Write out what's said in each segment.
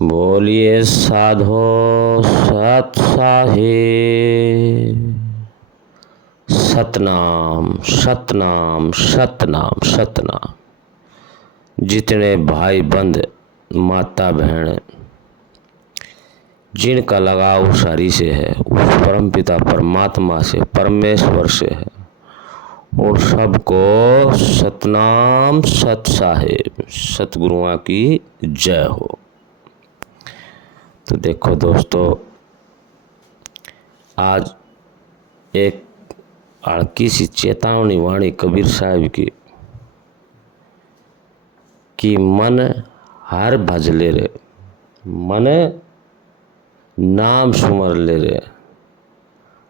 बोलिए साधो सत साहिब। सतनाम सतनाम सतनाम सतनाम। जितने भाई बंद माता बहन जिनका लगाव उस हरि से है, उस परम पिता परमात्मा से, परमेश्वर से है, और सबको सतनाम सत साहिब, सतगुरुओं की जय हो। तो देखो दोस्तों, आज एक हल्की सी चेतावनी वाणी कबीर साहब की कि मन हर भज ले रे, मन नाम सुमर ले रे,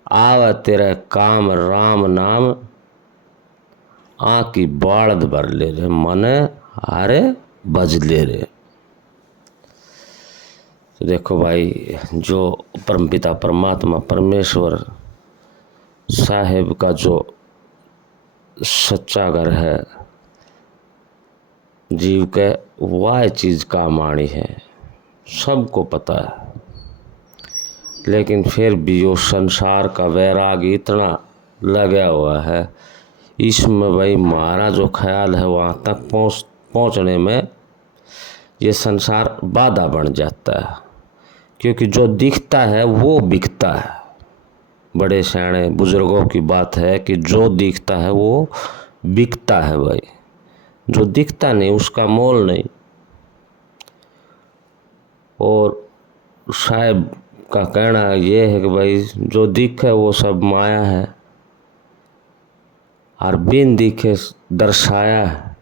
आव तेरा काम राम नाम, आँकी बाढ़ भर ले रे, मन हारे भज ले रे। तो देखो भाई, जो परमपिता परमात्मा परमेश्वर साहेब का जो सच्चा घर है, जीव के वह चीज़ काम आनी है, सबको पता है। लेकिन फिर भी वो संसार का वैराग इतना लगा हुआ है, इसमें भाई हमारा जो ख्याल है वहाँ तक पहुँचने में ये संसार बाधा बन जाता है। क्योंकि जो दिखता है वो बिकता है। बड़े सियाने बुजुर्गों की बात है कि जो दिखता है वो बिकता है भाई, जो दिखता नहीं उसका मोल नहीं। और साहब का कहना ये है कि भाई जो दिखे वो सब माया है, और बिन दिखे दर्शाया है।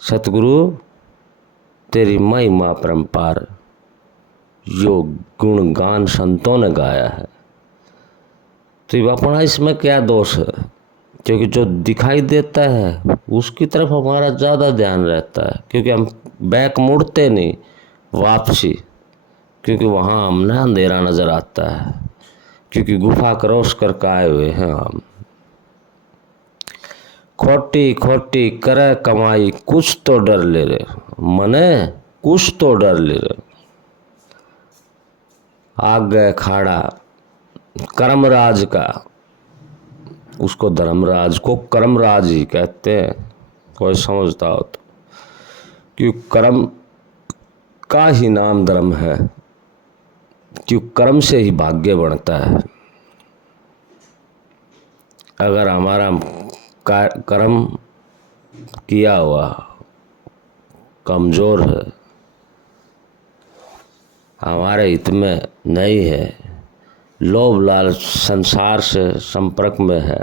सतगुरु तेरी महिमा परंपार, जो गुणगान संतों ने गाया है। तो अपना इसमें क्या दोष है? क्योंकि जो दिखाई देता है उसकी तरफ हमारा ज़्यादा ध्यान रहता है, क्योंकि हम बैक मुड़ते नहीं वापसी, क्योंकि वहाँ हमने अंधेरा नज़र आता है, क्योंकि गुफा क्रॉस करके आए हुए हैं हम। खोटी खोटी करे कमाई, कुछ तो डर ले रे मने, कुछ तो डर ले रे। आगे खाड़ा कर्मराज का, उसको धर्मराज को कर्मराज ही कहते हैं, कोई समझता हो तो। क्यों कर्म का ही नाम धर्म है, क्यों कर्म से ही भाग्य बनता है। अगर हमारा कर्म किया हुआ कमज़ोर है, हमारे हित में नहीं है, लोभ लालच संसार से संपर्क में है,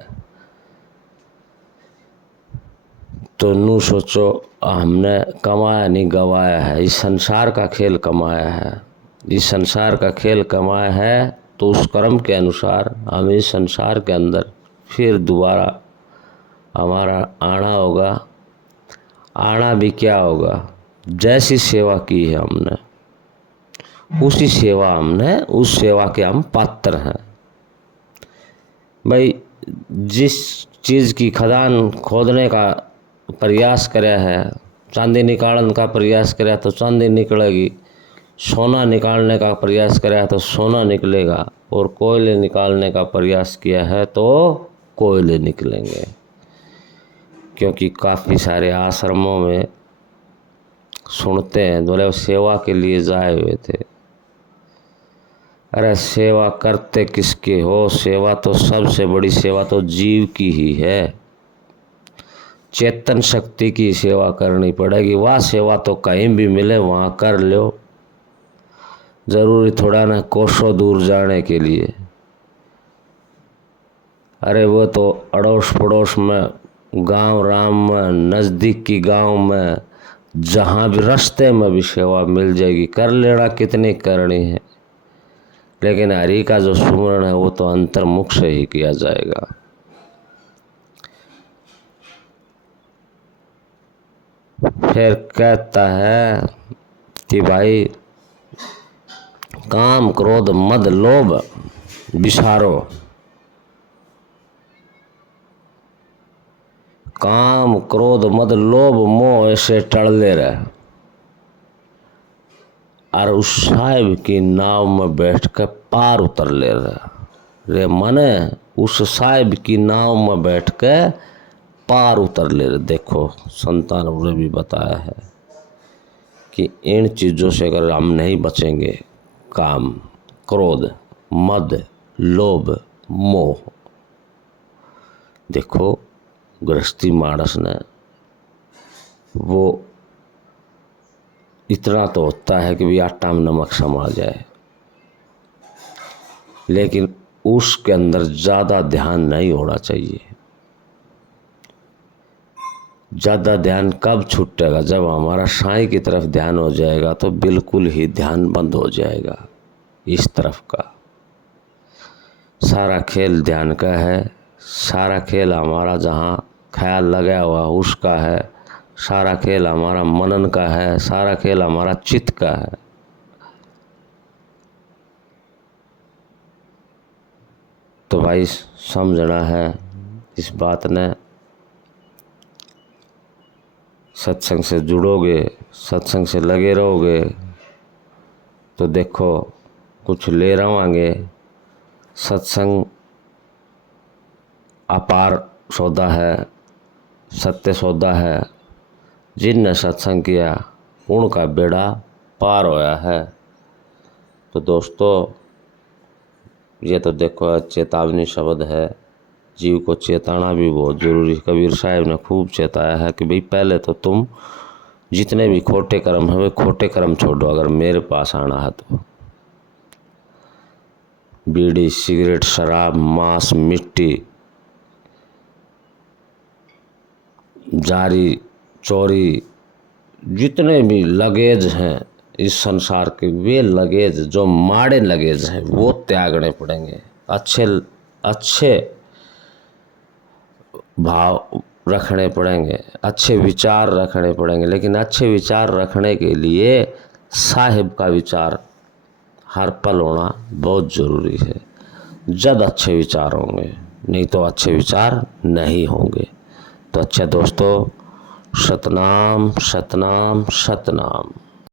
तो नू सोचो हमने कमाया नहीं गवाया है। इस संसार का खेल कमाया है, इस संसार का खेल कमाया है, तो उस कर्म के अनुसार हम इस संसार के अंदर फिर दोबारा हमारा आना होगा। आना भी क्या होगा, जैसी सेवा की है हमने उसी सेवा हमने, उस सेवा के हम पात्र हैं। भाई जिस चीज़ की खदान खोदने का प्रयास करे है, चांदी निकालने का प्रयास करे तो चांदी निकलेगी, सोना निकालने का प्रयास करे तो सोना निकलेगा, और कोयले निकालने का प्रयास किया है तो कोयले निकलेंगे। क्योंकि काफ़ी सारे आश्रमों में सुनते हैं, बोले सेवा के लिए जाए हुए थे। अरे सेवा करते किसके हो? सेवा तो सबसे बड़ी सेवा तो जीव की ही है, चेतन शक्ति की सेवा करनी पड़ेगी। वह सेवा तो कहीं भी मिले वहाँ कर लो, जरूरी थोड़ा ना कोसों दूर जाने के लिए। अरे वो तो अड़ोस पड़ोस में, गांव राम में, नज़दीक की गांव में, जहाँ भी रास्ते में भी सेवा मिल जाएगी, कर लेना कितनी करनी है। लेकिन हरि का जो सुमरण है वो तो अंतर्मुख से ही किया जाएगा। फिर कहता है कि भाई काम क्रोध मद लोभ विसारो, काम क्रोध मद लोभ मोह ऐसे टल ले रहे। और उस साहिब की नाव में बैठ कर पार उतर ले रे मने उस साहिब की नाव में बैठ के पार उतर ले रहे। देखो संतानों ने भी बताया है कि इन चीज़ों से अगर हम नहीं बचेंगे, काम, क्रोध, मद, लोभ, मोह, देखो गृहस्थी मानस ने वो इतना तो होता है कि भी आटा में नमक समा जाए, लेकिन उसके अंदर ज़्यादा ध्यान नहीं होना चाहिए। ज़्यादा ध्यान कब छूटेगा? जब हमारा साईं की तरफ ध्यान हो जाएगा तो बिल्कुल ही ध्यान बंद हो जाएगा इस तरफ का। सारा खेल ध्यान का है, सारा खेल हमारा जहाँ ख्याल लगा हुआ उसका है, सारा खेल हमारा मनन का है, सारा खेल हमारा चित्त का है। तो भाई समझना है इस बात ने। सत्संग से जुड़ोगे, सत्संग से लगे रहोगे तो देखो कुछ ले रहोगे। सत्संग अपार सौदा है, सत्य सौदा है। जिनने सत्संग किया उनका बेड़ा पार होया है। तो दोस्तों ये तो देखो चेतावनी शब्द है, जीव को चेताना भी बहुत जरूरी। कबीर साहब ने खूब चेताया है कि भाई पहले तो तुम जितने भी खोटे कर्म है वे खोटे कर्म छोड़ो अगर मेरे पास आना है तो। बीड़ी, सिगरेट, शराब, मांस, मिट्टी, जारी, चोरी, जितने भी लगेज हैं इस संसार के, वे लगेज जो माड़े लगेज हैं वो त्यागने पड़ेंगे। अच्छे भाव रखने पड़ेंगे, अच्छे विचार रखने पड़ेंगे। लेकिन अच्छे विचार रखने के लिए साहिब का विचार हर पल होना बहुत ज़रूरी है। जब अच्छे विचार होंगे, नहीं तो अच्छे विचार नहीं होंगे। तो अच्छा दोस्तों, सतनाम सतनाम सतनाम।